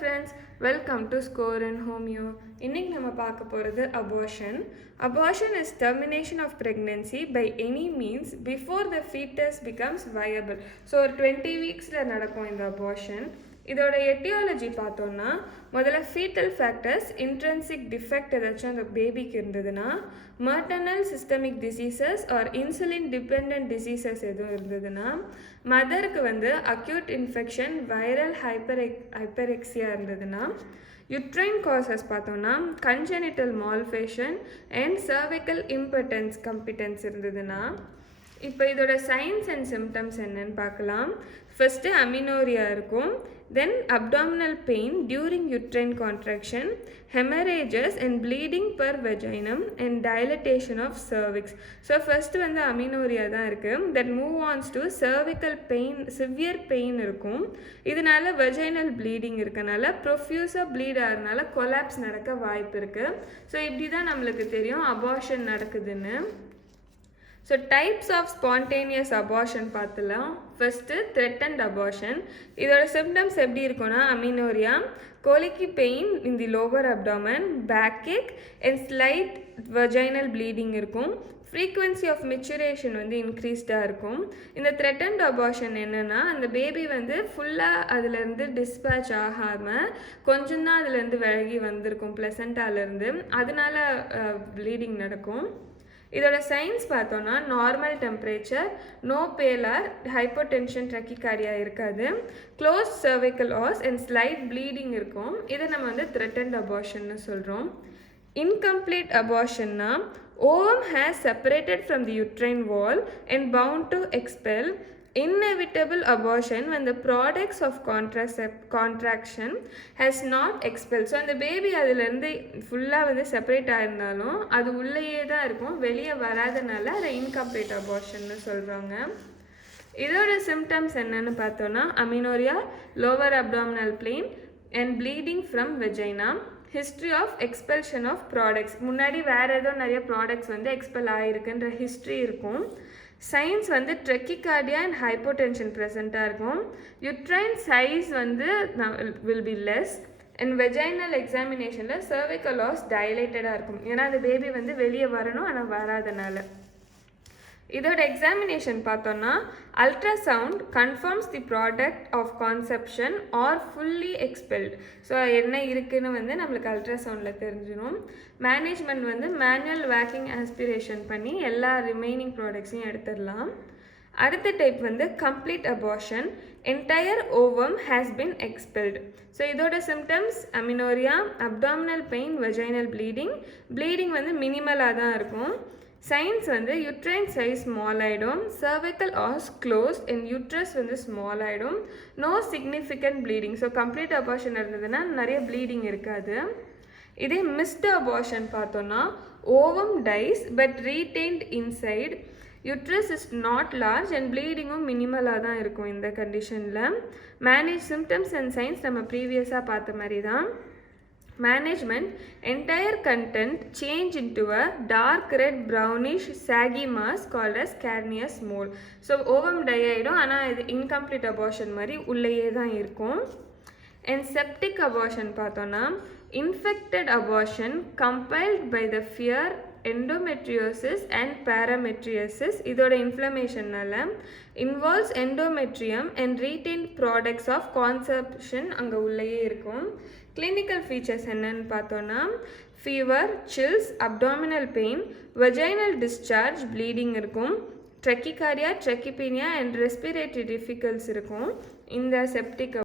friends, welcome to Score and Homeo. இன்னைக்கு நம்ம பார்க்க போகிறது abortion. Abortion is termination of pregnancy by any means before the fetus becomes viable. So ஒரு 20 weeksல நடக்கும் இந்த abortion. இதோட எட்டியாலஜி பார்த்தோம்னா முதல்ல ஃபீட்டல் ஃபேக்டர்ஸ் இன்ட்ரென்சிக் டிஃபெக்ட் ஏதாச்சும் அந்த பேபிக்கு இருந்ததுன்னா, maternal systemic diseases or insulin depend diseases எதுவும் இருந்ததுன்னா, மதருக்கு அக்யூட் இன்ஃபெக்ஷன் வைரல் ஹைப்பரெக்சியா இருந்ததுன்னா, யுட்ரைன் காசஸ் பார்த்தோம்னா congenital malformation and cervical impotence competence இருந்ததுன்னா. இப்போ இதோட சைன்ஸ் அண்ட் சிம்டம்ஸ் என்னன்னு பார்க்கலாம். ஃபஸ்ட்டு அமினோரியா இருக்கும், then abdominal pain during uterine contraction, haemorrhages and bleeding per vaginam and dilatation of cervix. So first amenorrhoea தான் இருக்குது. Then move on to cervical pain, severe pain இருக்கும். இதனால vaginal bleeding இருக்கனால ப்ரொஃப்யூஸாக pleat ஆகிறதுனால collapse நடக்க வாய்ப்பு இருக்குது. ஸோ இப்படி தான் நம்மளுக்கு தெரியும் அபார்ஷன் நடக்குதுன்னு. So types of spontaneous abortion பார்த்துலாம். First threatened abortion. இதோட சிம்டம்ஸ் எப்படி இருக்குன்னா, amenorrhoea, colicky pain in the lower abdomen, backache and slight vaginal bleeding இருக்கும். ஃப்ரீக்வன்சி ஆஃப் மெச்சுரேஷன் இன்க்ரீஸ்டாக இருக்கும். இந்த த்ரெட்டன்ட் அபார்ஷன் என்னென்னா, அந்த பேபி ஃபுல்லாக அதுலேருந்து டிஸ்பேச் ஆகாமல் கொஞ்சம் தான் அதுலேருந்து விலகி வந்திருக்கும் பிளசண்டாலேருந்து, அதனால ப்ளீடிங் நடக்கும். இதோட சைன்ஸ் பார்த்தோன்னா normal temperature, no pallor, hypotension, tachycardia இருக்காது, close cervical os and slight bleeding இருக்கும். இதை நம்ம த்ரெட்டன்ட் அபார்ஷன்னு சொல்கிறோம். இன்கம்ப்ளீட் அபார்ஷன்னா, ovum has separated from the uterine wall and bound to expel. Inevitable abortion when the products of contraction has not expelled. So அந்த baby அதுலேருந்து ஃபுல்லாக separate ஆயிருந்தாலும் அது உள்ளேயே தான் இருக்கும், வெளியே வராதனால அதை இன்கம்ப்ளீட் அபார்ஷன்னு சொல்கிறாங்க. இதோட சிம்டம்ஸ் என்னன்னு பார்த்தோன்னா, amenorrhoea, lower abdominal pain and bleeding from vagina, history of expulsion of products, முன்னாடி வேறு ஏதோ நிறைய ப்ராடக்ட்ஸ் எக்ஸ்பெல் ஆகிருக்குன்ற ஹிஸ்ட்ரி இருக்கும். சைன்ஸ் ட்ரெக்கிகார்டியா அண்ட் ஹைப்போடென்ஷன் ப்ரெசண்ட்டாக இருக்கும். Uterine size will be less and vaginal எக்ஸாமினேஷனில் சர்விக்கல் லாஸ் டைலேட்டடாக இருக்கும். ஏன்னா அந்த பேபி வெளியே வரணும், ஆனால் வராதனால. இதோட எக்ஸாமினேஷன் பார்த்தோன்னா, ultrasound confirms the product of conception are fully expelled. So என்ன இருக்குன்னு நம்மளுக்கு அல்ட்ராசவுண்டில் தெரிஞ்சிடும். மேனேஜ்மெண்ட் மேனுவல் வேக்கிங் ஆஸ்பிரேஷன் பண்ணி எல்லா ரிமைனிங் ப்ராடக்ட்ஸையும் எடுத்துடலாம். அடுத்த type complete abortion, entire ovum has been expelled. So இதோட symptoms amenorrhoea, abdominal pain, vaginal bleeding மினிமலாக தான் இருக்கும். சைன்ஸ் யுட்ரைன் சைஸ் ஸ்மால் ஆகிடும், cervical os close and uterus small ஆகிடும், no significant bleeding. So complete abortion இருந்ததுன்னா நிறைய bleeding இருக்காது. இதே மிஸ்டு அபார்ஷன் பார்த்தோன்னா, ovum dies but retained inside, uterus is not large and ப்ளீடிங்கும் மினிமலாக தான் இருக்கும் இந்த கண்டிஷனில். சிம்டம்ஸ் அண்ட் சைன்ஸ் நம்ம ப்ரீவியஸாக பார்த்த மாதிரி தான். Management, entire content change into a dark red brownish saggy mass called as carneous mole. So ovum die ஆகிடும், ஆனால் இது incomplete abortion மாதிரி உள்ளேயே தான் இருக்கும். And septic abortion பார்த்தோன்னா, infected abortion compiled by the fear endometriosis and parametriosis. இதோட இன்ஃப்ளமேஷனால involves endometrium and retained products of conception அங்கே உள்ளேயே இருக்கும். கிளினிக்கல் ஃபீச்சர்ஸ் என்னன்னு பார்த்தோன்னா, fever, silks, abdominal pain, vaginal discharge, bleeding இருக்கும், ட்ரெக்கிகார்டியா, ட்ரெக்கிபீனியா அண்ட் ரெஸ்பிரேட்டரி டிஃபிகல்ட்ஸ் இருக்கும் இந்த செப்டிக்